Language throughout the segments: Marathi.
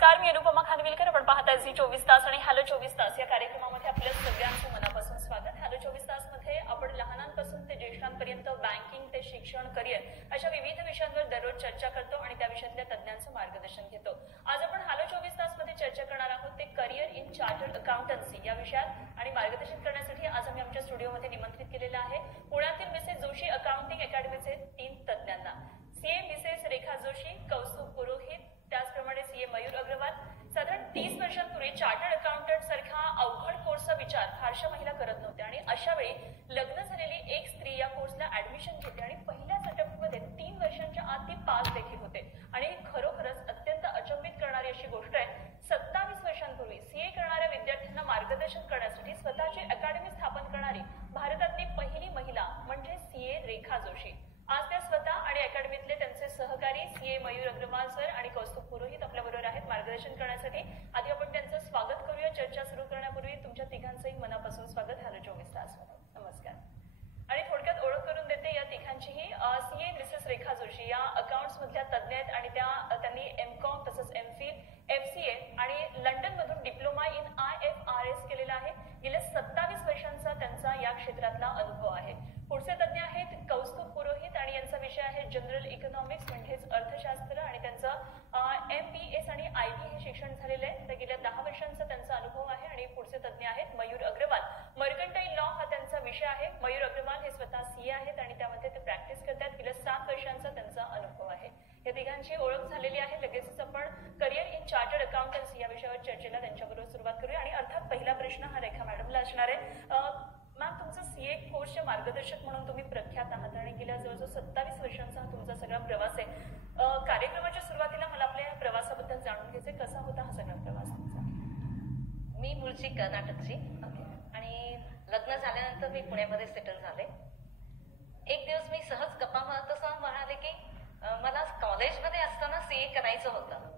नमस्कार, मी अनुपमा खानविलकर. आपण पाहताय झी 24 तास आणि हॅलो 24 तास या कार्यक्रमामध्ये आपल्या सगळ्यांचं मनापासून स्वागत. हॅलो 24 तास मध्ये आपण लहानांपासून ते ज्येष्ठांपर्यंत बँकिंग ते शिक्षण, करिअर अशा विविध विषयांवर दररोज चर्चा करतो आणि त्या विषयातल्या तज्ञांचं मार्गदर्शन घेतो. आज आपण हॅलो 24 तास मध्ये चर्चा करणार आहोत ते करिअर इन चार्टर्ड अकाउंटन्सी या विषयात. आणि मार्गदर्शन करण्यासाठी आज आम्ही आमच्या स्टुडिओमध्ये निमंत्रित केलेलं आहे पुण्यातील मिसेस जोशी अकाउंटिंग अकॅडमीचे 3 तज्ञांना. सीए मिसेस रेखा जोशी, कौस्तुभ पुरोहित, त्याचप्रमाणे सीए मयूर अग्रवाल. साधारण 30 वर्षांपूर्वी चार्टर्ड अकाउंटंट सारखा अवघड कोर्सचा विचार फारशा महिला करत नव्हत्या आणि अशा वेळी लग्न झालेली एक स्त्री या कोर्सला ऍडमिशन घेते आणि पहिल्याच अटेम्प्टमध्ये 3 वर्षांच्या आत ती पास देखील होते. आणि खरोखरच अत्यंत अचंबित करणारी अशी गोष्ट आहे. 27 वर्षांपूर्वी सीए करणाऱ्या विद्यार्थ्यांना मार्गदर्शन करण्यासाठी स्वतःची अकॅडमी स्थापन करणारी भारतातली पहिली महिला म्हणजे सीए रेखा जोशी. आज त्या स्वतः आणि अकॅडमीतले त्यांचे सहकारी सीए मयूर अग्रवाल सर आणि कौस्तुभ पुरोहित आपल्याबरोबर आहेत मार्गदर्शन करण्यासाठी. आधी आपण त्यांचं स्वागत करूया. चर्चा सुरू करण्यापूर्वी तुमच्या तिघांचंही मनापासून स्वागत हॅलो 24 तास मध्ये. नमस्कार. आणि थोडक्यात ओळख करून देते या तिघांचीही. सीए मिसेस रेखा जोशी या अकाउंट्स मधल्या तज्ञ आहेत आणि त्यांनी एमकॉम तसंच एमफिल, एफसीए आणि लंडन मधून डिप्लोमा इन IFRS केलेला आहे. गेल्या 27 वर्षांचा त्यांचा या क्षेत्रातला अनुभव आहे. पुढचे तज्ञ आहेत कौस्तुभ पुरोहित आणि यांचा विषय आहे जनरल इकॉनॉमिक्स म्हणजेच अर्थशास्त्र आणि त्यांचं MBS आणि IB हे शिक्षण झालेलं आहे. तर गेल्या 10 वर्षांचा त्यांचा अनुभव आहे. आणि पुढचे तज्ञ आहेत मयूर अग्रवाल. मर्कंटाईल लॉ हा त्यांचा विषय आहे. मयूर अग्रवाल हे स्वतः सीए आहेत आणि त्यामध्ये ते प्रॅक्टिस करतात. गेल्या 7 वर्षांचा त्यांचा अनुभव आहे. या तिघांची ओळख झालेली आहे. लगेचच आपण करिअर इन चार्टर्ड अकाउंटन्सी या विषयावर चर्चेला त्यांच्याबरोबर सुरुवात करूया. आणि अर्थात पहिला प्रश्न हा रेखा मॅडमला असणार आहे. मॅम, तुमचं सीए कोर्सचे मार्गदर्शक म्हणून तुम्ही प्रख्यात आहात आणि गेल्या जवळजवळ 27 वर्षांचा हा तुमचा सगळा प्रवास आहे. कार्यक्रमाच्या सुरुवातीला मला आपल्या या प्रवासाबद्दल जाणून घ्यायचे, कसा होता हा सगळा प्रवास तुमचा? मी मूळची कर्नाटकची आणि लग्न झाल्यानंतर मी पुण्यामध्ये सेटल झाले. एक दिवस मी सहज गप्पा मारत असताना म्हणाले की मला कॉलेजमध्ये असताना सीए करायचं होतं.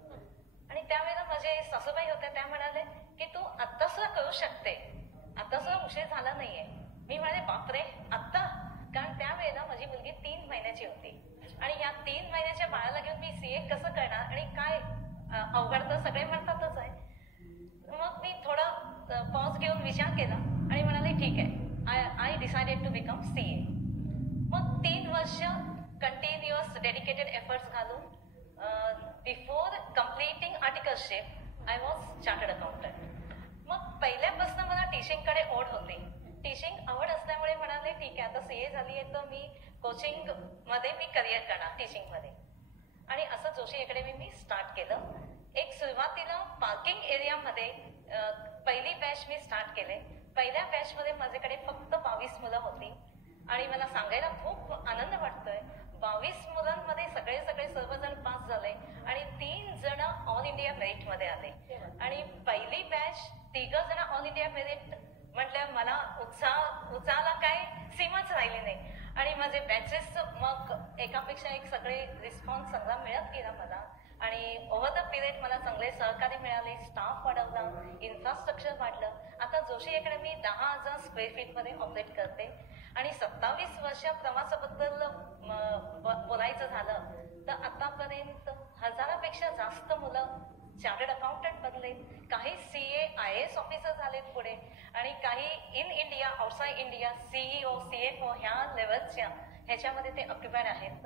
आणि त्यावेळेला माझे सासूबाई होत्या, त्या म्हणाले की तू आत्ता सुद्धा करू शकते, आता सुद्धा उशीर झाला नाहीये. मी म्हणाले बापरे, आत्ता? कारण त्यावेळेला माझी मुलगी 3 महिन्याची होती आणि या 3 महिन्याच्या बाळाला घेऊन मी सीए कसं करणार आणि काय अवघड तर सगळे म्हणतातच आहे. मग मी थोडा पॉज घेऊन विचार केला आणि म्हणाले ठीक आहे, I decided to become CA. मग 3 वर्ष कंटिन्युअस डेडिकेटेड एफर्ट्स घालून before completing articleship I was chartered accountant. मग पहिल्यापासून मला टीचिंगकडे ओढ होती. टीचिंग आवड असल्यामुळे म्हणाले ठीक आहे, आता सीए झाली आहे तर मी कोचिंग मध्ये मी करिअर करणार टीचिंग मध्ये. आणि असं जोशी अकॅडमी मी स्टार्ट केलं. एक सुरुवातीला पार्किंग एरियामध्ये पहिली बॅच मी स्टार्ट केले. पहिल्या बॅच मध्ये माझ्याकडे फक्त 22 मुलं होती आणि मला सांगायला खूप आनंद वाटतोय 22 मुलांमध्ये सगळे सर्वजण पास झाले आणि 3 जण ऑल इंडिया मेरिट मध्ये आले. आणि पहिली बॅच 3 जण ऑल इंडिया मेरिट म्हटल्या मला उत्साहाला काय सीमाच राहिली नाही. आणि माझे बॅचेस मग एकापेक्षा एक सगळे रिस्पॉन्स चांगला मिळत गेला मला. आणि ओव्हर द पिरियड मला चांगले सहकार्य मिळाले, स्टाफ वाढवला, इन्फ्रास्ट्रक्चर वाढलं. आता जोशी अकॅडमी 10,000 स्क्वेअर फीट मध्ये ऑपरेट करते. आणि 27 वर्ष प्रवासाबद्दल बोलायचं झालं तर आतापर्यंत 1000पेक्षा जास्त मुलं चार्टर्ड अकाउंटंट बनले. काही सीए IAS ऑफिसर झालेत पुढे आणि काही in India, outside India CEO, CFO ह्या लेवलच्या ह्याच्यामध्ये ते ऑक्युपाईड आहेत.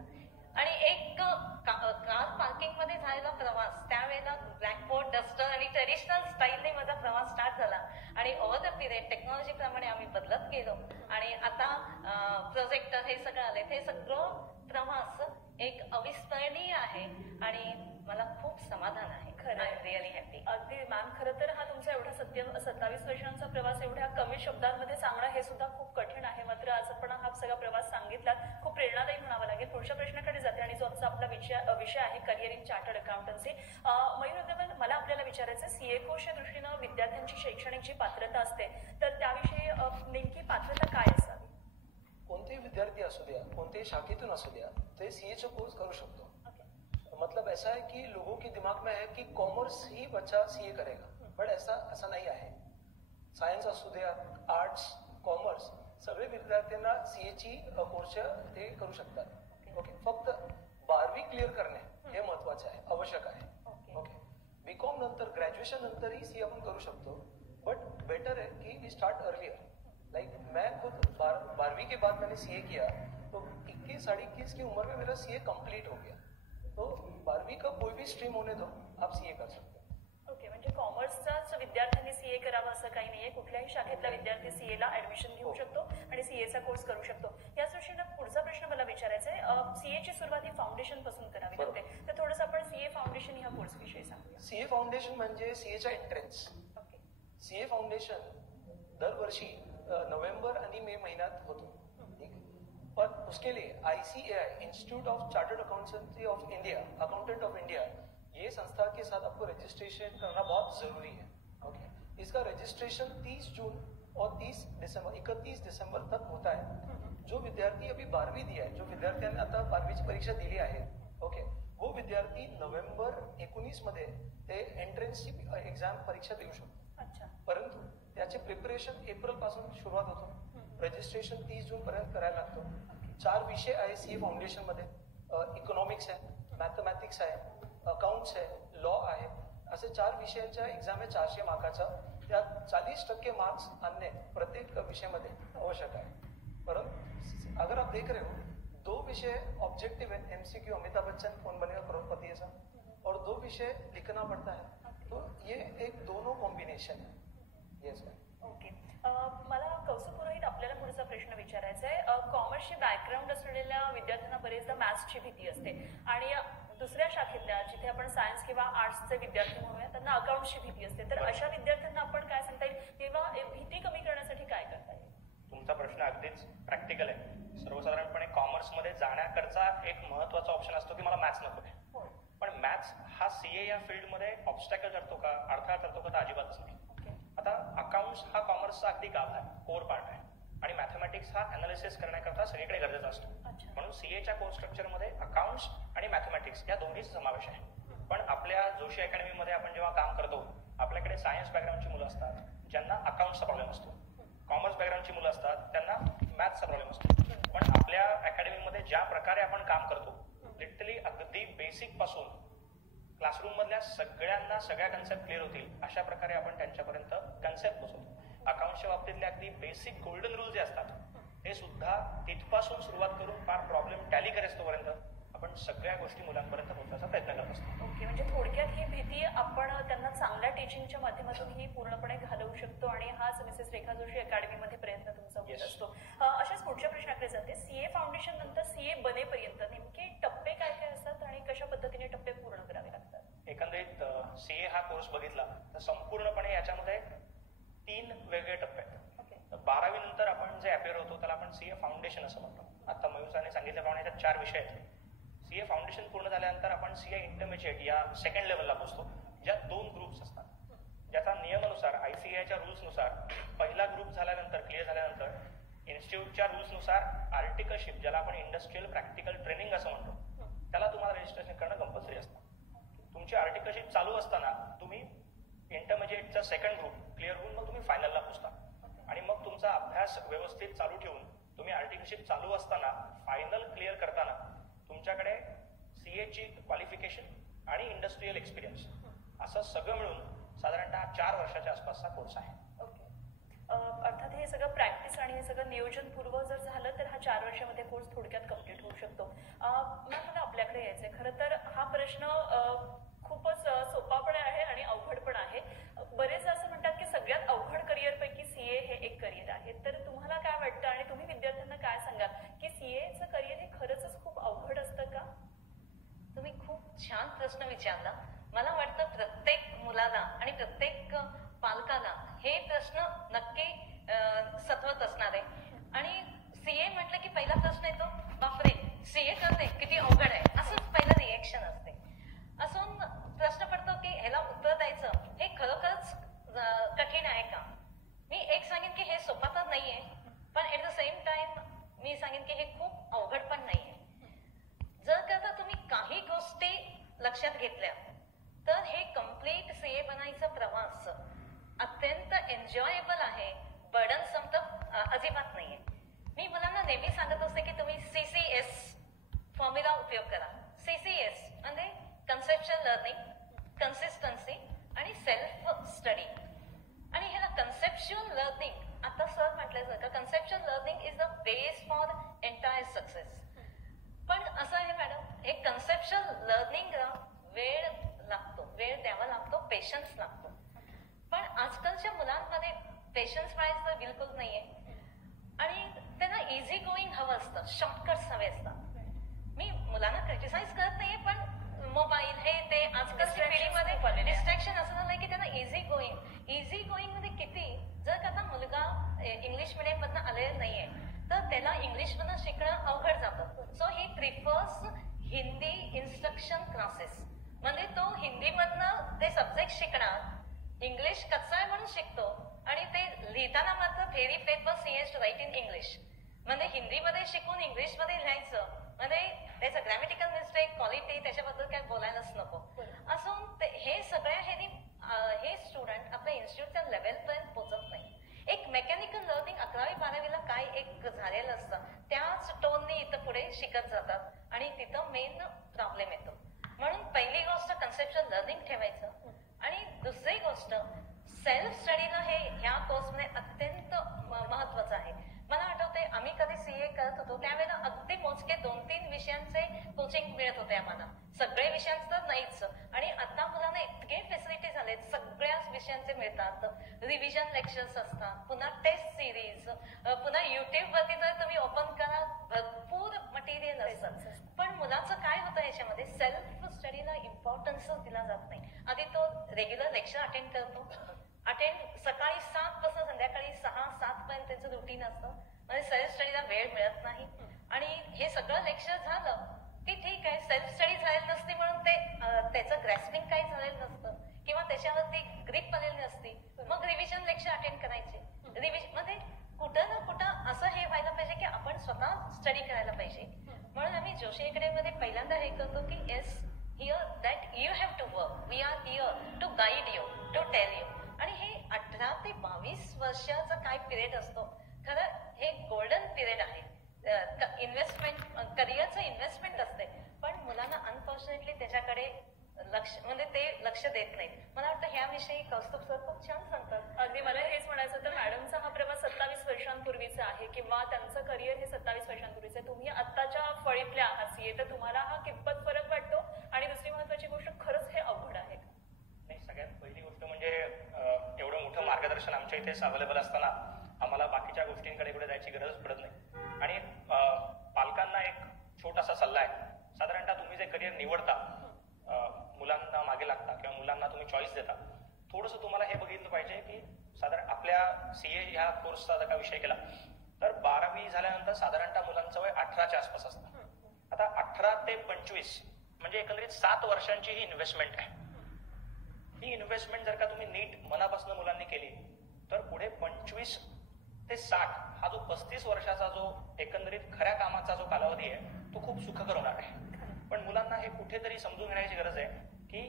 आणि एक कार पार्किंग मध्ये झालेला प्रवास, त्यावेळेला ब्लॅकबोर्ड, डस्टर आणि ट्रेडिशनल स्टाईलने माझा प्रवास स्टार्ट झाला. आणि ओव्हर द पिरियड टेक्नॉलॉजी प्रमाणे आम्ही बदलत गेलो आणि आता प्रोजेक्टर हे सगळं आले. हे सगळं प्रवास एक अविस्मरणीय आहे आणि मला खूप समाधान आहे. खरं आय एम रिअली हॅपी. अगदी मॅम, खरं तर हा तुमचा एवढा 27 वर्षांचा प्रवास एवढ्या कमी शब्दांमध्ये सांगणं हे सुद्धा खूप कठीण आहे. मात्र आज आपण हा सगळा प्रवास सांगितला, खूप प्रेरणादायी म्हणावा लागेल. पुढच्या प्रश्नाकडे जाते आणि जो आमचा आपला विषय आहे career in chartered accountancy. Mayur Agrawal, मला आपल्याला विचारायचं, सीए कोर्सच्या दृष्टीनं विद्यार्थ्यांची शैक्षणिक जी पात्रता असते तर त्याविषयी नेमकी पात्रता काय असावी? कोणतेही विद्यार्थी असू द्या, कोणत्याही शाखेतून असू द्या, ते सीएचा कोर्स करू शकतो. मतलब ऐसा है कि लोगों के दिमाग में है कि कॉमर्स ही बच्चा सीए करेगा, बट ऐसा नहीं आहे. सायन्स असू द्या, आर्ट्स, कॉमर्स, सगळे विद्यार्थ्यांना सीएची कोर्स ते करू शकतात. ओके, फक्त 12वी क्लिअर करणे हे महत्वाचे आहे, आवश्यक आहे. ओके, बीकॉम नंतर ग्रॅज्युएशन नंतरही सीए आपण करू शकतो, बट बेटर है कि वी स्टार्ट अर्लियर. लाइक मैं खुद 12वीं के बाद मैंने सीए किया, तो 21 साढ़े 21 की उम्र में मेरा सीए कंप्लीट हो गया. तो 12वीं का कोई भी स्ट्रीम होने दो, आप सीए कर सकते हो. ओके, म्हणजे कॉमर्सचाच विद्यार्थ्यांनी सीए करावा असं काही नाहीये. कुठल्याही शाखेतला विद्यार्थी सीएला ऍडमिशन घेऊ शकतो आणि सीएचा कोर्स करू शकतो. याच दृष्टीनं पुढचा प्रश्न मला विचारायचा आहे. सीएची सुरुवात ही फाउंडेशन पासून करावी लागते, तर थोडंसं आपण सीए फाउंडेशन ह्या कोर्स विषयी सांगूया. सीए फाउंडेशन म्हणजे सीएचा एंट्रन्स. ओके. सीए फाउंडेशन दरवर्षी नोव्हेंबर आणि मे महिन्यात होतो. ठीक है, पर उसके लिए ICAI institute of chartered accountancy of India, accountant of India, ये संस्था के साथ आपको रजिस्ट्रेशन करना बहुत जरूरी है. ओके, इसका रजिस्ट्रेशन 30 जून और 31 दिसंबर तक होता है. जो विद्यार्थी अभी 12वी दिया है, जो विद्यार्थ्यांनी आता 12वीची परीक्षा दिली आहे, ओके, वो विद्यार्थी नोव्हेंबर 19 मध्ये ते एंट्रन्सची एक्झाम परीक्षा देऊ शकतो. अच्छा. परंतु त्याचे प्रिपरेशन एप्रिल पासून सुरुवात होतो. रजिस्ट्रेशन 30 जून पर्यंत करायला लागतो. 4 विषय आहे सीए फाउंडेशन मध्ये. इकॉनॉमिक्स आहे, मॅथमॅटिक्स आहे, अकाउंट्स आहे, लॉ आहे. असे 4 विषयांच्या एक्झाम आहे 400 मार्काचा. त्यात 40% मार्क्स आणणे प्रत्येक विषयामध्ये आवश्यक आहे. परंतु अगर आप देख रहे हो, 2 विषय ऑब्जेक्टिव है, MCQ अमिताभ बच्चन कौन बनेगा करोड़पति ऐसा, और 2 विषय लिखना पड़ता है. तो ये एक दोनों कॉम्बिनेशन है. Yes ma'am. ओके. मला कौस्तुभ पुरोहित आपल्याला पुढचा प्रश्न विचारायचा आहे. कॉमर्सची बॅकग्राऊंड असलेल्या विद्यार्थ्यांना बरेचदा मॅथ्सची भीती असते आणि दुसऱ्या शाखेतल्या जिथे आपण सायन्स किंवा आर्ट्सचे विद्यार्थी म्हणूया त्यांना अकाउंट्सची भीती असते. तर अशा विद्यार्थ्यांना आपण काय सांगता येईल किंवा भीती कमी करण्यासाठी काय करता येईल? तुमचा प्रश्न अगदीच प्रॅक्टिकल आहे. सर्वसाधारणपणे कॉमर्समध्ये जाण्याकरचा एक महत्वाचा ऑप्शन असतो की मला मॅथ्स नको आहे. पण मॅथ्स हा सीए या फील्डमध्ये ऑब्स्टॅकल ठरतो का, अडथळा ठरतो का, तर अजिबातच नाही. आता अकाउंट्स हा कॉमर्सचा अगदी गाभा आहे, कोर पार्ट आहे, आणि मॅथमॅटिक्स हा अनालिसिस करण्याकरता सगळीकडे गरजेचा असतो. म्हणून सीएच्या कोर्स स्ट्रक्चरमध्ये अकाउंट्स आणि मॅथमॅटिक्स या दोन्हीचा समावेश आहे. पण आपल्या जोशी अकॅडमीमध्ये आपण जेव्हा काम करतो, आपल्याकडे सायन्स बॅकग्राऊंडची मुलं असतात ज्यांना अकाउंट्सचा प्रॉब्लेम असतो, कॉमर्स बॅकग्राऊंडची मुलं असतात त्यांना मॅथ्सचा प्रॉब्लेम असतो. पण आपल्या अकॅडमीमध्ये ज्या प्रकारे आपण काम करतो, लिटरली अगदी बेसिक पासून क्लासरूम मधल्या सगळ्यांना सगळ्या कन्सेप्ट क्लिअर होतील अशा प्रकारे आपण त्यांच्यापर्यंत कन्सेप्ट पोहोचवतो. अकाउंटच्या बाबतीतले अगदी बेसिक गोल्डन रूल जे असतात ते सुद्धा तिथपासून सुरुवात करून फार प्रॉब्लेम टॅली करेस्तोपर्यंत आपण सगळ्या गोष्टी मुलांपर्यंत पोहोचण्याचा प्रयत्न करत असतो. ओके, म्हणजे थोडक्यात ही भीती आपण त्यांना चांगल्या टीचिंगच्या माध्यमातून ही पूर्णपणे घालवू शकतो आणि हाच मिसेस रेखा जोशी अकॅडमीमध्ये प्रयत्न तुमचा होत असतो. अशाच पुढच्या प्रश्नाकडे जाते. सीए फाउंडेशन नंतर सीए बनेपर्यंत नेमके टप्पे काय काय असतात आणि कशा पद्धतीने टप्पे पूर्ण करावे लागतात? एकंदरीत सीए हा कोर्स बघितला तर संपूर्णपणे याच्यामध्ये 3 वेगळे टप्पे आहेत. 12वी नंतर आपण जे अपेअर होतो त्याला आपण सीए फाउंडेशन असं म्हणतो. आता मयूर सरांनी सांगितल्याप्रमाणे याच्यात 4 विषय आहेत. सीए फाउंडेशन पूर्ण झाल्यानंतर आपण सीए इंटरमिजिएट या सेकंड लेवलला पोहोचतो, ज्यात 2 ग्रुप्स असतात. ज्याचा नियमानुसार ICAIच्या रूल्सनुसार पहिला ग्रुप झाल्यानंतर, क्लिअर झाल्यानंतर, इन्स्टिट्यूटच्या रूल्सनुसार आर्टिकलशिप, ज्याला आपण इंडस्ट्रियल प्रॅक्टिकल ट्रेनिंग असं म्हणतो, त्याला तुम्हाला रजिस्ट्रेशन करणं कंपल्सरी असतं. तुमची आर्टिकलशिप चालू असताना तुम्ही इंटरमिजिएटचा सेकंड ग्रुप क्लिअर होऊन मग तुम्ही फायनलला पोहोचता आणि मग तुमचा अभ्यास व्यवस्थित चालू ठेवून तुम्ही आर्टिकलशिप चालू असताना फायनल क्लिअर करताना तुमच्याकडे सीएची क्वालिफिकेशन आणि इंडस्ट्रियल एक्सपिरियन्स असं सगळं मिळून साधारणतः 4 वर्षाच्या आसपासचा कोर्स आहे. ओके. अर्थात हे सगळं प्रॅक्टिस आणि हे सगळं नियोजनपूर्व जर झालं तर हा 4 वर्षामध्ये कोर्स थोडक्यात कम्प्लीट होऊ शकतो. मला आपल्याकडे यायचंय. खरं तर हा प्रश्न खूपच सोपा पण आहे आणि अवघड पण आहे. बरेच असं म्हणतात की सगळ्यात अवघड करिअरपैकी सीए हे एक करिअर आहे. तर तुम्हाला काय वाटतं आणि तुम्ही विद्यार्थ्यांना काय सांगाल की सीएचं करिअर हे खरंच खूप अवघड असतं का? तुम्ही खूप छान प्रश्न विचारला. मला वाटतं प्रत्येक मुलाला आणि प्रत्येक पालकाला हे प्रश्न नक्की सत्वत असणार आहे. आणि सीए म्हटलं की पहिला प्रश्न येतो, बापरे सीए करणे किती अवघड आहे, असंच पहिलं रिएक्शन असते. असून प्रश्न पडतो की ह्याला उत्तर द्यायचं हे खरोखरच कठीण आहे का? मी एक सांगेन की हे सोपं तर नाहीये, पण ऍट द सेम टाइम मी सांगेन की हे खूप अवघड पण नाहीये. जर का तुम्ही काही गोष्टी लक्षात घेतल्या तर हे कम्प्लीट सीए बनायचा प्रवास अत्यंत एन्जॉयबल आहे, बर्डनसम तर अजिबात नाहीये. मी मुलांना नेहमी सांगत असते की तुम्ही CCS फॉर्म्युला उपयोग करा. CCS म्हणजे कन्सेप्च्युअल लर्निंग, कन्सिस्टन्सी आणि सेल्फ स्टडी. आणि ह्याला कन्सेप्च्युअल लर्निंग, आता सर म्हटलं का conceptual learning is the base for entire success. पण असं आहे मॅडम, हे कन्सेप्च्युअल लर्निंगला वेळ लागतो, वेळ द्यावा लागतो, पेशन्स लागतो. पण आजकालच्या मुलांमध्ये पेशन्स तर बिलकुल नाहीये आणि त्यांना इझी गोईंग हवं असतं, शॉर्टकट्स हवे असतात. मी मुलांना क्रिटिसाइज करत नाहीये, पण मोबाईल हे ते आजकालच्या पिढीमध्ये डिस्ट्रॅक्शन असं झालंय की त्यांना इझी गोईंग मध्ये किती, जर का आता मुलगा इंग्लिश मिडियम मधनं आलेला नाहीये तर त्याला इंग्लिश मधनं शिकणं अवघड जातं. सो ही प्रिफर्स हिंदी इन्स्ट्रक्शन क्लासेस. म्हणजे तो हिंदी मधनं ते सब्जेक्ट शिकणार, इंग्लिश कच्चा आहे म्हणून शिकतो आणि ते लिहिताना मात्र theory papers he has to write in English. म्हणजे हिंदीमध्ये शिकून इंग्लिशमध्ये लिहायचं म्हणजे त्याचं ग्रॅमॅटिकल मिस्टेक, क्वालिटी त्याच्याबद्दल काय बोलायलाच नको. असून हे सगळ्या हे स्टुडंट आपल्या इन्स्टिट्यूटच्या लेवलपर्यंत पोहोचत नाही. एक मेकॅनिकल लर्निंग 11वी-12वीला काय एक झालेलं असतं त्याच टोनने इथं पुढे शिकत जातात आणि तिथं मेन प्रॉब्लेम येतो. म्हणून पहिली गोष्ट कन्सेप्च्युअल लर्निंग ठेवायचं आणि दुसरी गोष्ट सेल्फ स्टडीला हे ह्या कोर्समध्ये अत्यंत महत्वाचं आहे. मला आठवते आम्ही कधी सीए करत होतो त्यावेळेला अगदी मोजके 2-3 विषयांचे कोचिंग मिळत होते आम्हाला, सगळे विषयांचं तर नाहीच. आणि आता मुलांना इतके फॅसिलिटी झालेत, सगळ्याच विषयांचे मिळतात, रिव्हिजन लेक्चर्स असतात, पुन्हा टेस्ट सिरीज, पुन्हा युट्यूब वरती जर तुम्ही ओपन करा भरपूर मटेरियल असतं. पण मुलाचं काय होतं याच्यामध्ये सेल्फ स्टडीला इम्पॉर्टन्सच दिला जात नाही. आधी तो रेग्युलर लेक्चर अटेंड करतो, सकाळी 7 पासून संध्याकाळी 6-7 पर्यंत त्याचं रुटीन असतं, म्हणजे सेल्फ स्टडीला वेळ मिळत नाही. आणि हे सगळं लेक्चर झालं की ठीक आहे, सेल्फ स्टडी झालेली नसते म्हणून त्याचं ग्रॅस्पिंग काही झालेलं नसतं किंवा त्याच्यावरती ग्रीप आलेली नसती, मग रिव्हिजन लेक्चर अटेंड करायचे. रिव्हिजन मध्ये कुठं ना कुठं असं हे व्हायला पाहिजे की आपण स्वतः स्टडी करायला पाहिजे. म्हणून आम्ही जोशी अकॅडमीमध्ये पहिल्यांदा हे करतो की yes here that you have to work, we are here to guide you, to tell you. आणि हे 18 ते 22 वर्षाचा काय पिरियड असतो, खरं हे गोल्डन पिरियड आहे. इन्व्हेस्टमेंट, करिअरचं इन्व्हेस्टमेंट असते, पण मुलांना अनफॉर्च्युनेटली त्याच्याकडे म्हणजे ते लक्ष देत नाहीत. मला वाटतं ह्याविषयी कौस्तुभ सर खूप छान सांगतात. अगदी मला हेच म्हणायचं तर मॅडमचा हा प्रवास 27 वर्षांपूर्वीचा आहे किंवा त्यांचं करिअर हे 27 वर्षांपूर्वीचं आहे. तुम्ही आत्ताच्या फळीतल्या आहात सीए, तर तुम्हाला हा कितपत फरक वाटतो? आणि दुसरी महत्वाची गोष्ट, खरंच हे अवघड आहे का? नाही, सगळ्यात पहिली गोष्ट म्हणजे एवढं मोठं मार्गदर्शन आमच्या इथेच अवेलेबल असताना आम्हाला बाकीच्या गोष्टींकडे कुठे जायची गरज पडत नाही. आणि पालकांना एक छोटासा सल्ला आहे, साधारणतः तुम्ही जे करिअर निवडता, मुलांना मागे लागता किंवा मुलांना तुम्ही चॉईस देता, थोडंसं तुम्हाला हे बघितलं पाहिजे की साधारण आपल्या सीए ह्या कोर्सचा जर का विषय केला तर 12वी झाल्यानंतर साधारणतः मुलांचं वय 18च्या आसपास असतं. आता 18 ते 25 म्हणजे एकंदरीत 7 वर्षांची ही इन्व्हेस्टमेंट आहे. ही इन्व्हेस्टमेंट जर का तुम्ही नीट मनापासून मुलांनी केली तर पुढे 25 ते 60 हा जो 35 वर्षाचा जो एकंदरीत खऱ्या कामाचा जो कालावधी आहे तो खूप सुखकर होणार आहे. पण मुलांना हे कुठेतरी समजून घेण्याची गरज आहे की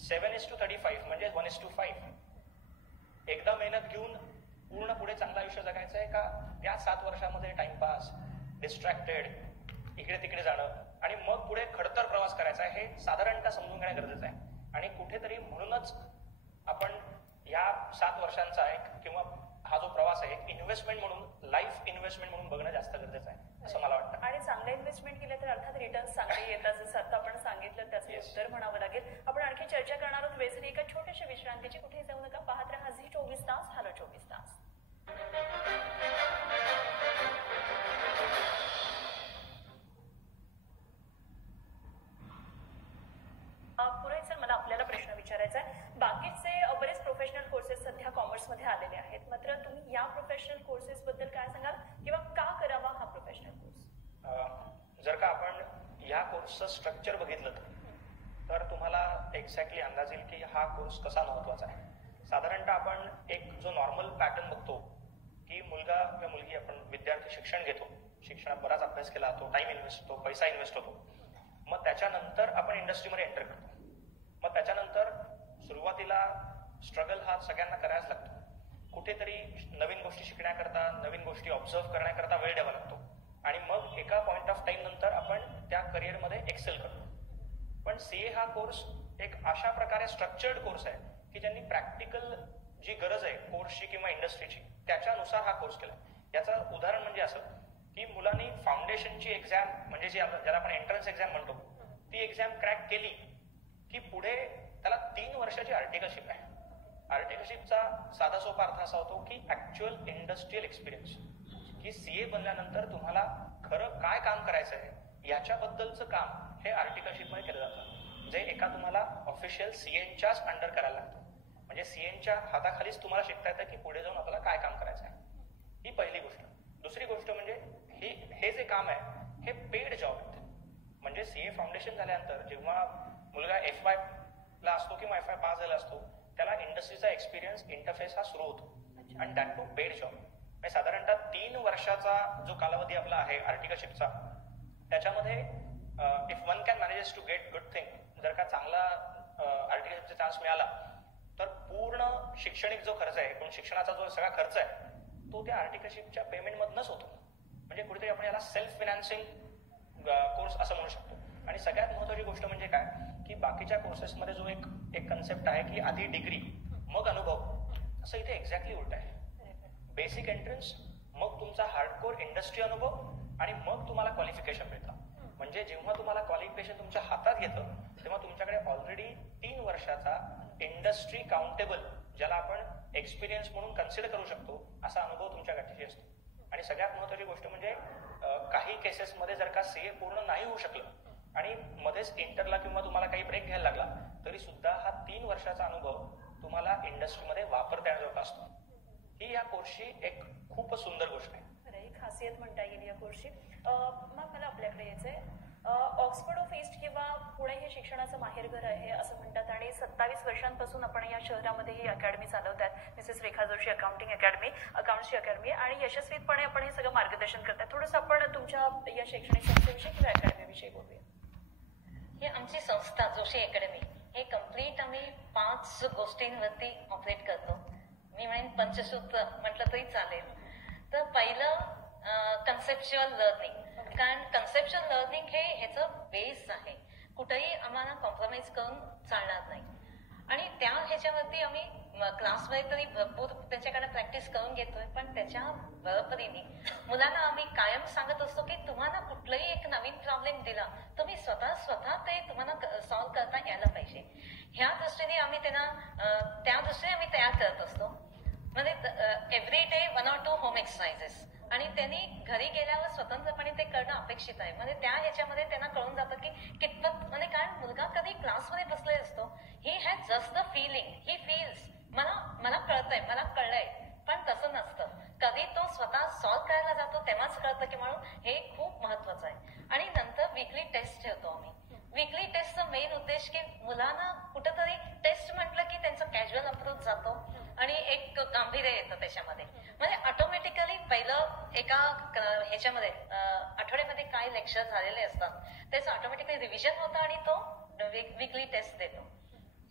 7:35 म्हणजे 1:5. एकदा मेहनत घेऊन पूर्ण पुढे चांगलं आयुष्य जगायचं आहे का त्या 7 वर्षामध्ये टाइमपास, डिस्ट्रॅक्टेड, इकडे तिकडे जाणं आणि मग पुढे खडतर प्रवास करायचा आहे, हे साधारणतः समजून घेणं गरजेचं आहे. आणि कुठेतरी म्हणूनच आपण या 7 वर्षांचा एक किंवा हा जो प्रवास आहे एक इन्व्हेस्टमेंट म्हणून, लाईफ इन्व्हेस्टमेंट म्हणून बघणं जास्त गरजेचं आहे असं मला वाटतं. आणि चांगलं इन्व्हेस्टमेंट केलं तर अर्थात रिटर्न चांगले येतात, जसं आता आपण सांगितलं त्याचं उत्तर म्हणावं लागेल. आपण आणखी चर्चा करणार आहोत वेळेसाठी एका छोट्याशा विश्रांतीची. कुठे जाऊ नका, पाहत रहा झी 24 तास, हॅलो 24 तास. पुढे सर मला आपल्याला प्रश्न विचारायचा आहे. बाकीचे बरेच प्रोफेशनल कोर्सेस सध्या कॉमर्समध्ये आलेले आहेत, मात्र तुम्ही या प्रोफेशनल कोर्सेस बद्दल काय सांगाल किंवा का करावा हा प्रोफेशनल कोर्स? जर का आपण या कोर्सचं स्ट्रक्चर बघितलं तर तुम्हाला एक्झॅक्टली अंदाज येईल की हा कोर्स कसा महत्वाचा आहे. साधारणतः आपण एक जो नॉर्मल पॅटर्न बघतो की मुलगा किंवा मुलगी, आपण विद्यार्थी शिक्षण घेतो, शिक्षणात बराच अभ्यास केला, तो टाइम इन्व्हेस्ट होतो, पैसा इन्व्हेस्ट होतो, मग त्याच्यानंतर आपण इंडस्ट्रीमध्ये एंटर करतो. मग त्याच्यानंतर सुरुवातीला स्ट्रगल हा सगळ्यांना करायच लागतो. कुठेतरी नवीन गोष्टी शिकण्याकरता, नवीन गोष्टी ऑब्झर्व्ह करण्याकरता वेळ द्यावा लागतो आणि मग एका पॉइंट ऑफ टाइम नंतर आपण त्या करिअरमध्ये एक्सेल करतो. पण सीए हा कोर्स एक अशा प्रकारे स्ट्रक्चर्ड कोर्स आहे की ज्यांनी प्रॅक्टिकल जी गरज आहे कोर्सची किंवा इंडस्ट्रीची त्याच्यानुसार हा कोर्स केला. याचं उदाहरण म्हणजे असं की मुलांनी फाउंडेशनची एक्झाम म्हणजे ज्याला आपण एंट्रन्स एक्झाम म्हणतो ती एक्झाम क्रॅक केली की पुढे त्याला 3 वर्षाची आर्टिकलशिप आहे. आर्टिकलशिपचा साधा सोपा अर्थ असा होतो की ऍक्च्युअल इंडस्ट्रियल एक्सपिरियन्स, की सीए बनल्यानंतर तुम्हाला खरं काय काम करायचं आहे याच्याबद्दलचं काम हे आर्टिकलशिपमध्ये केलं जातं, जे एका तुम्हाला ऑफिशियल सीएनच्याच अंडर करायला लागतं. म्हणजे सीएनच्या हाताखालीच तुम्हाला शिकता येतं की पुढे जाऊन आपल्याला काय काम करायचं आहे. ही पहिली गोष्ट. दुसरी गोष्ट म्हणजे हे जे काम आहे हे पेड जॉब आहे. म्हणजे सीए फाउंडेशन झाल्यानंतर जेव्हा मुलगा FY ला असतो किंवा FY पास झाला असतो त्याला इंडस्ट्रीचा एक्सपिरियन्स इंटरफेस हा सुरू होतो आणि दॅट टू पेड जॉब. म्हणजे साधारणतः 3 वर्षाचा जो कालावधी आपला आहे आर्टिकलशिपचा त्याच्यामध्ये if one can manages to get good thing, जर का चांगला आर्टिकलशिपचा चान्स मिळाला तर पूर्ण शैक्षणिक जो खर्च आहे एकूण शिक्षणाचा जो सगळा खर्च आहे तो त्या आर्टिकलशिपच्या पेमेंटमधनच होतो. म्हणजे कुठेतरी आपण याला सेल्फ फायनान्सिंग कोर्स असं म्हणू शकतो. आणि सगळ्यात महत्वाची गोष्ट म्हणजे काय की बाकीच्या कोर्सेसमध्ये जो एक कन्सेप्ट आहे की आधी डिग्री मग अनुभव, असं इथे एक्झॅक्टली उलट आहे. बेसिक एंट्रन्स मग तुमचा हार्डकोर इंडस्ट्री अनुभव आणि मग तुम्हाला क्वालिफिकेशन मिळतं. म्हणजे जेव्हा तुम्हाला क्वालिफिकेशन तुमच्या हातात घेतं तेव्हा तुमच्याकडे ऑलरेडी 3 वर्षाचा इंडस्ट्री काउंटेबल, ज्याला आपण एक्सपिरियन्स म्हणून कन्सिडर करू शकतो, असा अनुभव तुमच्या गाठीशी असतो. आणि सगळ्यात महत्वाची गोष्ट म्हणजे काही केसेसमध्ये जर का सीए पूर्ण नाही होऊ शकलं आणि मध्येच इंटरला किंवा तुम्हाला काही ब्रेक घ्यायला लागला तरी सुद्धा हा 3 वर्षाचा अनुभव तुम्हाला इंडस्ट्रीमध्ये वापरता येण्याजोगा असतो. ही या कोर्सची एक खूप सुंदर गोष्ट आहे. एक खासियत म्हणता येईल या कोर्सची. मग मला आपल्याकडे यायचंय, ऑक्सफर्ड ऑफ ईस्ट किंवा पुणे हे शिक्षणाचं माहेरघर आहे असं म्हणतात आणि 27 वर्षांपासून आपण या शहरामध्ये ही अकॅडमी चालवतात. मिसेस रेखा जोशी अकाउंटिंग अकॅडमी, अकाउंट्सची अकॅडमी, आणि यशस्वीपणे आपण हे सगळं मार्गदर्शन करतात. थोडंसं आपण तुमच्या या शैक्षणिक संस्थेविषयी किंवा अकॅडमीविषयी बोलूया. ही आमची संस्था जोशी अकॅडमी हे कम्प्लीट आम्ही 5 गोष्टींवरती ऑपरेट करतो. मी म्हणेन पंचसूत्र म्हटलं तरी चालेल. तर पहिलं कन्सेप्च्युअल लर्निंग, कारण कन्सेप्च्युअल लर्निंग हे ह्याचं बेस आहे. कुठेही आम्हाला कॉम्प्रोमाइज करून चालणार नाही. आणि त्या ह्याच्यावरती आम्ही क्लासमध्ये तरी भरपूर त्याच्याकडे प्रॅक्टिस करून घेतोय, पण त्याच्या बरोबरीने मुलांना आम्ही कायम सांगत असतो की तुम्हाला कुठलाही एक नवीन प्रॉब्लेम दिला तुम्ही स्वतः ते तुम्हाला सॉल्व्ह करता यायला पाहिजे. ह्या दृष्टीने आम्ही त्यांना त्या दृष्टीने आम्ही तयार करत असतो. म्हणजे every day 1 or 2 home exercises, आणि त्यांनी घरी गेल्यावर स्वतंत्रपणे ते करणं अपेक्षित आहे. म्हणजे त्या ह्याच्यामध्ये त्यांना कळून जातं की कितपत, म्हणजे कारण मुलगा कधी क्लासमध्ये बसले असतो, he has just the feeling, he feels मला कळतंय, मला कळलंय, पण तसं नसतं. कधी तो स्वतः सॉल्व्ह करायला जातो तेव्हाच कळतं की म्हणून हे खूप महत्वाचं आहे. आणि नंतर वीकली टेस्ट ठेवतो आम्ही. वीकली टेस्टचा मेन उद्देश की मुलांना कुठंतरी टेस्ट म्हटलं की त्यांचा कॅज्युअल अप्रोच जातो आणि एक गांभीर्य येतं त्याच्यामध्ये. म्हणजे ऑटोमॅटिकली पहिलं एका ह्याच्यामध्ये आठवड्यामध्ये काय लेक्चर झालेले असतात त्याचं ऑटोमॅटिकली रिव्हिजन होतं आणि तो वीकली टेस्ट देतो.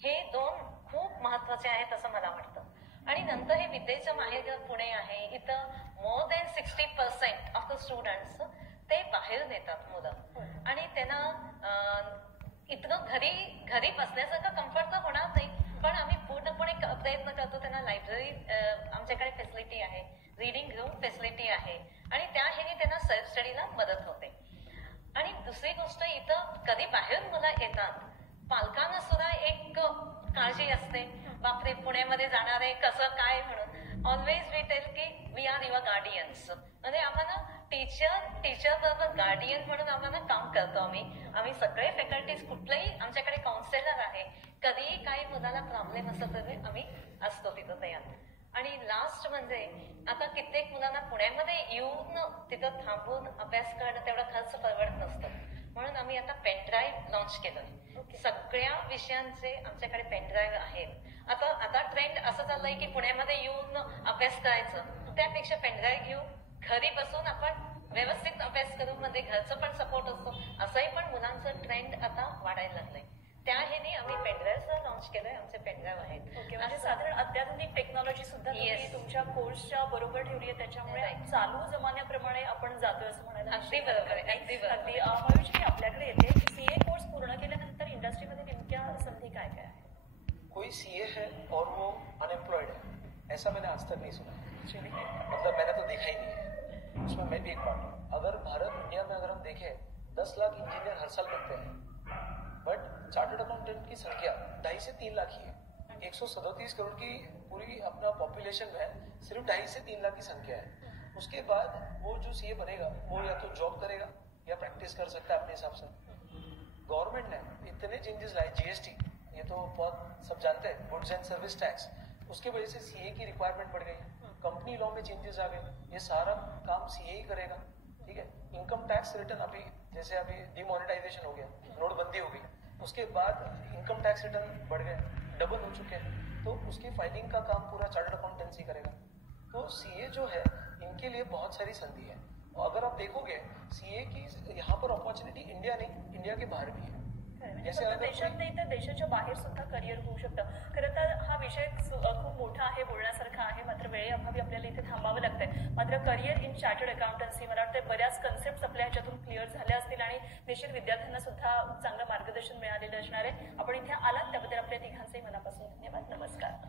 हे 2 खूप महत्वाचे आहेत असं मला वाटतं. आणि नंतर हे विद्येचं माहेरघर पुणे आहे. इथं more than 60% of the students ते बाहेरून येतात मुलं, आणि त्यांना इतकं घरी बसल्यासारखं कम्फर्ट तर होणार नाही, पण आम्ही पूर्णपणे प्रयत्न करतो. त्यांना लायब्ररी आमच्याकडे फॅसिलिटी आहे, रीडिंग रूम फॅसिलिटी आहे, आणि त्या ह्याने त्यांना सेल्फ स्टडीला मदत होते. आणि दुसरी गोष्ट, इथं कधी बाहेरून मुलं येतात पालकांना सुद्धा एक काळजी असते, बापरे पुण्यामध्ये जाणार आहे कसं काय म्हणून. ऑलवेज वी टेल की वी आर युअर गार्डियन्स. म्हणजे आम्हाला टीचर बरोबर गार्डियन म्हणून आम्हाला काम करतो आम्ही सगळे फॅकल्टीज. कुठलंही आमच्याकडे काउन्सिलर आहे, कधीही काही मुलाला प्रॉब्लेम असला तरी आम्ही असतो तिथं तयार. आणि लास्ट म्हणजे आता कित्येक मुलांना पुण्यामध्ये येऊन तिथं थांबून अभ्यास करणं तेवढा खर्च परवडत नसतं, म्हणून आम्ही आता पेनड्राईव्ह लॉन्च केलोय. सगळ्या विषयांचे आमच्याकडे पेनड्राईव्ह आहेत. आता ट्रेंड असं चाललंय की पुण्यामध्ये येऊन अभ्यास करायचं, त्यापेक्षा पेनड्राईव्ह घेऊ, घरी बसून आपण व्यवस्थित अभ्यास करू, म्हणजे घरचं पण सपोर्ट असतो. असंही पण मुलांचं ट्रेंड आता वाढायला लागलंय. त्या ह्याने आम्ही पेनड्राईव्ह लॉन्च केलंय. आमचे पेनड्राईव्ह आहेत. ओके, म्हणजे साधारण अत्याधुनिक टेक्नॉलॉजी सुद्धा तुम्ही तुमच्या कोर्सच्या बरोबर ठेवली आहे, त्याच्यामुळे चालू जमान्याप्रमाणे आपण जातोय असं म्हणायला अगदी बरोबर आहे. अगदी मयुषजी आपल्याकडे येते. सीए कोर्स पूर्ण केल्यानंतर इंडस्ट्री इंडस्ट्रीमध्ये नेमक्या संधी काय काय आहे? कोई सीए है और वो अनएम्प्लॉयड है, ऐसा मैंने आज तक नहीं सुना। Actually, मतलब मैंने तो देखा ही नहीं है। उसमें मैं भी एक पार्ट हूँ। अगर भारत इंडिया में अगर हम देखें 10 लाख इंजीनियर हर साल बनते हैं, बट चार्टर्ड अकाउंटेंट की संख्या 2.5 से 3 लाख ही है। 137 करोड़ की पूरी अपना पॉपुलेशन में सिर्फ 2.5 से 3 लाख की संख्या है। उसके बाद वो जो सीए बनेगा वो या तो जॉब करेगा या प्रैक्टिस कर सकता है अपने हिसाब से। गवर्नमेंट ने इतने चेंजेस लाए, जीएसटी, ये तो बहुत सब जानते हैं, गुड्स एंड सर्विस टैक्स, उसके वजह से सीए की रिक्वायरमेंट बढ़ गई, कंपनी लॉ में चेंजेस आ गए, ये सारा काम सीए ही करेगा। ठीक है, इनकम टैक्स रिटर्न अभी जैसे अभी डिमोनेटाइजेशन हो गया, नोटबंदी हो गई, उसके बाद इनकम टैक्स रिटर्न बढ़ गए, डबल हो चुके हैं, तो उसकी फाइलिंग का काम पूरा चार्टर्ड अकाउंटेंसी करेगा। तो सीए जो है इनके लिए बहुत सारी संधि है, और अगर आप देखोगे सीए की यहाँ पर अपॉर्च्युनिटी इंडिया नहीं, इंडिया के बाहर भी है। म्हणजे जैसे फक्त अगर देशात कोई- नाही तर देशाच्या बाहेर सुद्धा करिअर होऊ शकतं. खरं तर हा विषय खूप मोठा आहे, बोलण्यासारखा आहे, मात्र वेळेअभावी आपल्याला इथे थांबावं लागतंय. मात्र करिअर इन चार्टर्ड अकाउंटन्सी, मला वाटतं बऱ्याच कन्सेप्ट आपल्या ह्याच्यातून क्लिअर झाल्या असतील आणि निश्चित विद्यार्थ्यांना सुद्धा चांगलं मार्गदर्शन मिळालेलं असणार आहे. आपण इथे आलात त्याबद्दल आपल्या तिघांचेही मनापासून धन्यवाद. नमस्कार.